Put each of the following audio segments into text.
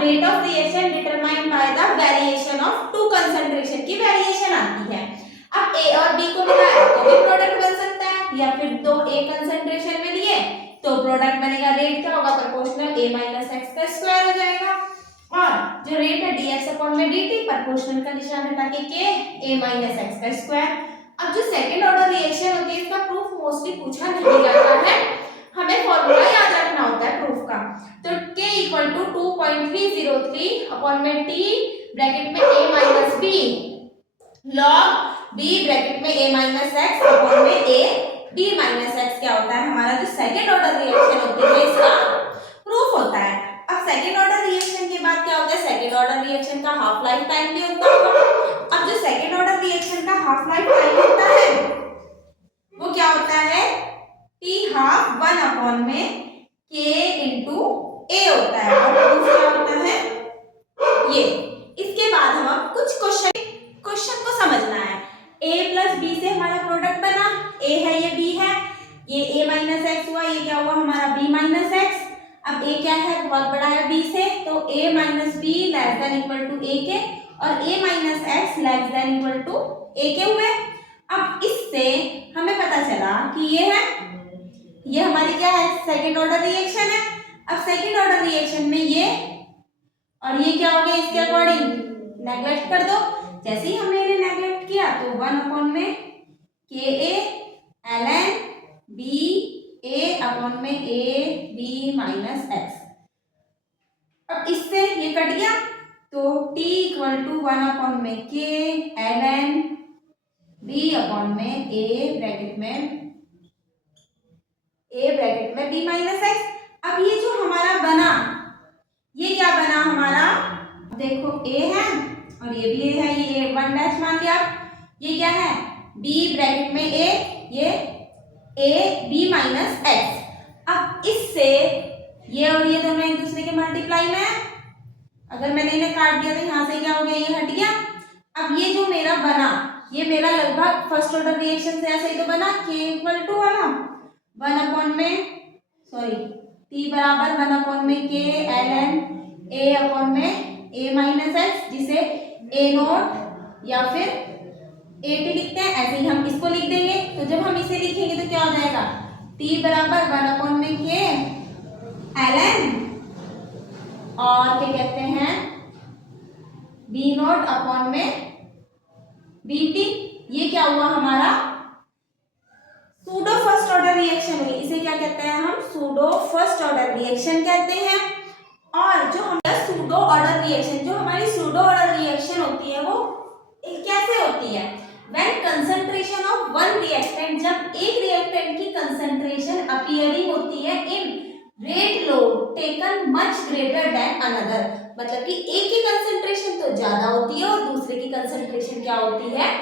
Rate of reaction determined by the variation of two concentration की variation आती है। अब ए और बी को मिलाया तो भी प्रोडक्ट बन सकता है, या फिर दो ए कंसंट्रेशन में लिए तो प्रोडक्ट बनेगा, रेट क्या होगा, प्रोपोर्शनल a माइनस एक्स का स्क्वायर हो जाएगा। और जो रेट है dx अपॉन में dt, प्रोपोर्शनल का निशान हटा के k a माइनस एक्स का स्क्वायर। अब जो सेकंड ऑर्डर रिएक्शन होती है इसका प्रूफ मोस्टली पूछा नहीं जाता है, हमें फॉर्मूला याद रखना होता है प्रूफ का। तो k इक्वल टू 2.303 अपॉन में t ब्रैकेट में a minus b log b bracket में a माइनस एक्स अपॉन में a b माइनस एक्स क्या होता है, हमारा जो सेकंड ऑर्डर रिएक्शन होती है इसका प्रूफ होता है। अब सेकंड ऑर्डर रिएक्शन के बाद क्या होता है, सेकंड ऑर्डर रिएक्शन का हाफ लाइफ टाइम भी होता है। अब जो सेकंड ऑर्डर रिएक्शन का हाफ लाइफ टाइम होता है वो क्या होता है, t हाफ 1 अपॉन में k इंटू a होता है। और प्रूफ क्या होता है ये। इसके बाद हम अब कुछ क्वेश्चन को समझना है। a प्लस b से हमारा प्रोडक्ट बना, a है ये b है, ये a माइनस एक्स हुआ, ये क्या हुआ हमारा b माइनस एक्स। अब a क्या है, बहुत बड़ा है b से, तो a minus B less than equal to a के, और a minus X less than equal to a के हुए। अब इससे हमें पता चला कि ये हमारी क्या है, सेकेंड ऑर्डर रिएक्शन है। अब सेकेंड ऑर्डर रिएक्शन में ये और ये क्या हो गया, इसके अकॉर्डिंग नेगलेक्ट कर दो। जैसे ही हमने इन्हें नेगलेक्ट किया तो 1 अपॉन में के ए ln बी ए अपॉन में ए बी माइनस एक्स। अब इससे ये कट गया तो t इक्वल टू 1 अपॉन में के ln बी अपॉन में ए ब्रैकेट में बी माइनस एक्स। अब ये जो हमारा बना, ये क्या बना हमारा, देखो a है और ये भी a है, ये a1 डैश मान लिया। ये क्या है, b ब्रैकेट में a, ये a b माइनस एक्स। अब इससे ये और ये दोनों एक दूसरे के मल्टीप्लाई में है, अगर मैंने इन्हें काट दिया तो यहाँ से क्या हो गया, ये हट गया। अब ये जो मेरा बना, ये मेरा लगभग फर्स्ट ऑर्डर रिएक्शन से ऐसे ही तो बना, k इक्वल टू 1 अपॉन में t बराबर 1 अपॉन में k ln a अपॉन में a माइनस एक्स, जिसे a नॉट या फिर at लिखते हैं, ऐसे ही हम इसको लिख देंगे। तो जब हम इसे लिखेंगे तो क्या हो जाएगा, t बराबर 1 अपॉन में k ln और क्या कहते हैं b नॉट अपॉन में bt। ये क्या हुआ हमारा सूडो फर्स्ट ऑर्डर रिएक्शन हुई, इसे क्या कहते हैं हम, सूडो फर्स्ट ऑर्डर रिएक्शन कहते हैं। और जो हमारा सूडो ऑर्डर रिएक्शन, जो हमारी सूडो ऑर्डर रिएक्शन होती है वो कैसे होती है, when concentration of one reactant, जब एक रिएक्टेंट की कंसंट्रेशन अपीयरिंग होती है in rate load taken much greater than another, मतलब कि एक की कंसंट्रेशन तो ज्यादा होती है और दूसरे की कंसंट्रेशन क्या होती है,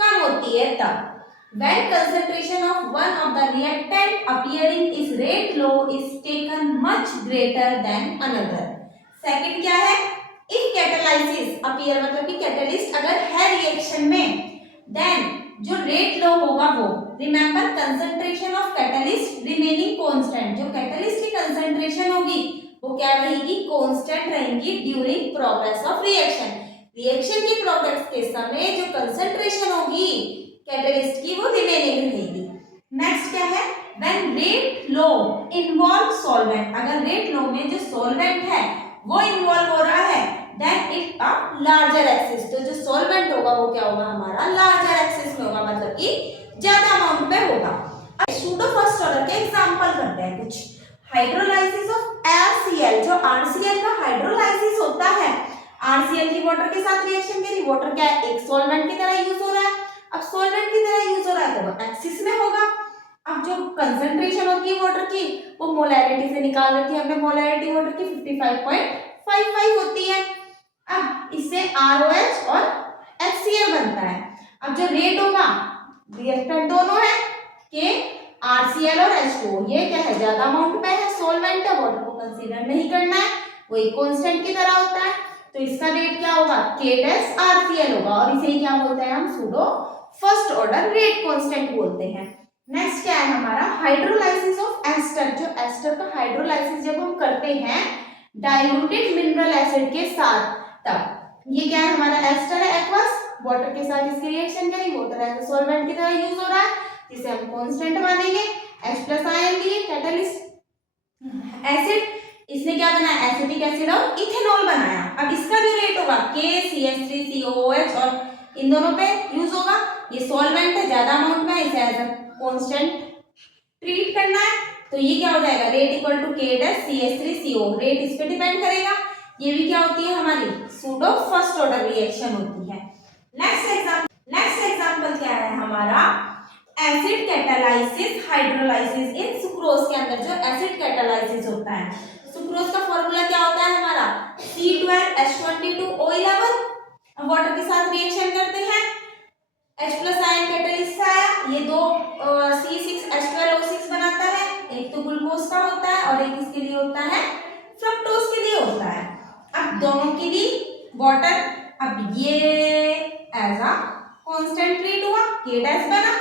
कम होती है। तब when concentration of one of the reactant appearing is rate low is taken much greater than another। Second क्या है, if catalysis appear, मतलब कि कैटलिस्ट अगर है रिएक्शन में, then जो रेट लो होगा वो, remember concentration of catalyst remaining constant, जो कैटलिस्ट की कंसंट्रेशन होगी वो क्या रहेगी, कांस्टेंट रहेगी during progress of reaction. Reaction की प्रोग्रेस के समय जो कंसंट्रेशन होगी कैटलिस्ट की वो रिमेनिंग रहेगी। नेक्स्ट क्या है, when rate law involve solvent, अगर रेट लो में जो सॉल्वेंट है वो इन्वॉल्व हो रहा है, then it a larger excess, तो जो सॉल्वेंट होगा वो क्या होगा हमारा, लार्जर एक्सिस में होगा, मतलब कि ज्यादा अमाउंट में होगा। अब सूडो फर्स्ट ऑर्डर के एग्जांपल करते हैं कुछ। हाइड्रोलाइसिस ऑफ RCl, जो RCl का हाइड्रोलाइसिस होता है, RCl की वाटर के साथ रिएक्शन करी, वाटर क्या है, एक सॉल्वेंट की तरह यूज हो रहा है। अब सॉल्वेंट की तरह यूज हो रहा है तो वो एक्सिस में होगा। अब जो कंसंट्रेशन होती है वाटर की वो मोलैरिटी से निकाल रखी है हमने, मोलैरिटी वाटर की 55.55 होती है। अब इससे ROH और HCl बनता है। अब जो रेट होगा, रिएक्टेंट दोनों है कि RCl और H2O, ये क्या है, ज्यादा अमाउंट में है, सॉल्वेंट है, वाटर को कंसीडर नहीं करना है, वही कांस्टेंट की तरह होता है, तो इसका रेट क्या होगा, K-RCl होगा, और इसे ही क्या बोलते हैं हम, pseudo first order rate constant बोलते हैं। नेक्स्ट क्या है हमारा, हाइड्रोलाइसिस ऑफ एस्टर, जो एस्टर का हाइड्रोलाइसिस जब हम करते हैं डाइल्यूटेड मिनरल एसिड के साथ, तब ये क्या है हमारा एस्टर है एक्वस, वाटर के साथ इसकी रिएक्शन करेंगे, वाटर एज अ सॉल्वेंट की तरह यूज हो रहा है, जिसे हम कांस्टेंट मानेंगे, H+ आयन लिए कैटलिस्ट एसिड, इसने क्या बनाया एसिटिक एसिड और इथेनॉल बनाया। अब इसका जो रेट होगा KCH3COOH और इन दोनों पे यूज होगा, ये सॉल्वेंट है ज्यादा अमाउंट में, इसे एज अ कांस्टेंट ट्रीट करना है, तो ये क्या हो जाएगा rate equal to K-CH3CO, rate इस पे डिपेंड करेगा। ये भी क्या होती है हमारी सूडो फर्स्ट ऑर्डर रिएक्शन होती है। नेक्स्ट एग्जांपल क्या है हमारा एसिड कैटालाइसिस हाइड्रोलाइसिस इन सुक्रोज के अंदर जो एसिड कैटालाइसिस होता है, सुक्रोज का फॉर्मूला क्या होता है हमारा C12H22O11, वाटर के साथ रिएक्शन करते हैं, H+ आयन कैटलिस्ट आया, ये दो C6H12O6 बनाता है, एक तो ग्लूकोज का होता है और एक इसके लिए होता है फ्रक्टोज के लिए होता है। अब दोनों के लिए वाटर, अब ये एज अ कांस्टेंट ट्रीट हुआ, K डैश बना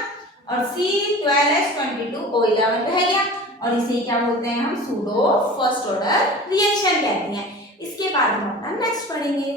और C12H22O11 रह गया, और इसे क्या बोलते हैं हम सूडो फर्स्ट ऑर्डर रिएक्शन कहते हैं। इसके बाद हम अपना नेक्स्ट पढ़ेंगे।